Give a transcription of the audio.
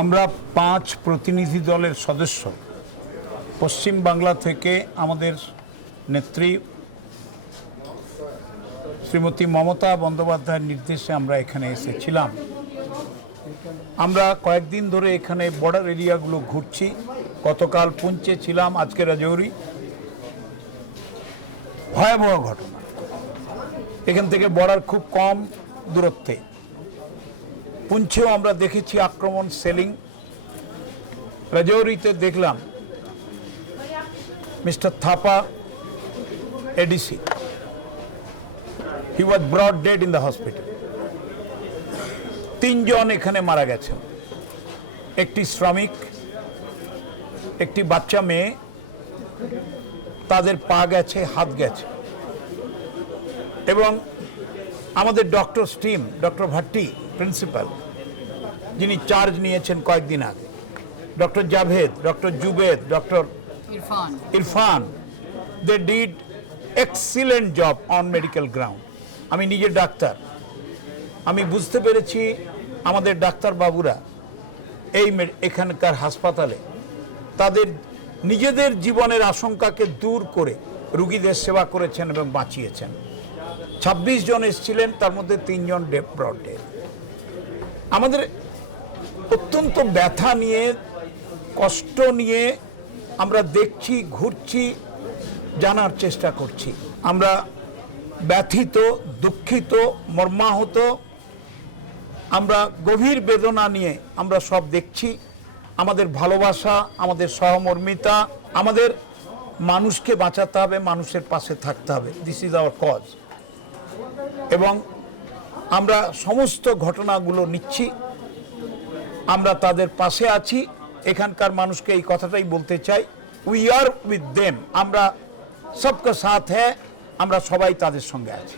আমরা পাঁচ প্রতিনিধি দলের সদস্য। পশ্চিম বাংলা থেকে আমাদের নেত্রী শ্রীমতী মমতা বন্দ্যোপাধ্যায়ের নির্দেশে আমরা এখানে এসেছিলাম। আমরা কয়েকদিন ধরে এখানে বর্ডার এরিয়াগুলো ঘুরছি। গতকাল পুঞ্চে ছিলাম, আজকে রাজৌরি। ভয়াবহ ঘটনা। এখান থেকে বর্ডার খুব কম দূরত্বে। পুঞ্চেও আমরা দেখেছি আক্রমণ সেলিং। রাজৌরিতে দেখলাম mister Thapa ADC he was brought dead in the hospital তিনজন এখানে মারা গেছেন। একটি শ্রমিক, একটি বাচ্চা মেয়ে, তাদের পা গেছে, হাত গেছে। এবং আমাদের ডক্টর স্টিম ডক্টর ভাট্টি প্রিন্সিপাল যিনি চার্জ নিয়েছেন কয়েকদিন আগে। Doctor Javed doctor Zubed doctor Irfan. They did excellent job on medical ground আমি নিজে ডাক্তার। আমি বুঝতে পেরেছি আমাদের ডাক্তার বাবুরা এই এখানকার হাসপাতালে তাদের নিজেদের জীবনের আশঙ্কাকে দূর করে রুগীদের সেবা করেছেন এবং বাঁচিয়েছেন। ছাব্বিশ জন এসেছিলেন, তার মধ্যে তিনজন ডেপ ব্রড আমাদের অত্যন্ত ব্যথা নিয়ে, কষ্ট নিয়ে আমরা দেখছি, ঘুরছি, জানার চেষ্টা করছি। আমরা ব্যথিত, দুঃখিত, মর্মাহত, আমরা গভীর বেদনা নিয়ে আমরা সব দেখছি। আমাদের ভালোবাসা, আমাদের সহমর্মিতা, আমাদের মানুষকে বাঁচাতে হবে, মানুষের পাশে থাকতে হবে। দিস ইজ আওয়ার কজ এবং আমরা সমস্ত ঘটনাগুলো নিচ্ছি। আমরা তাদের পাশে আছি। এখানকার মানুষকে এই কথাটাই বলতে চাই। উই আর উইথ দেম আমরা সবকে সাথ। হ্যাঁ আমরা সবাই তাদের সঙ্গে আছি।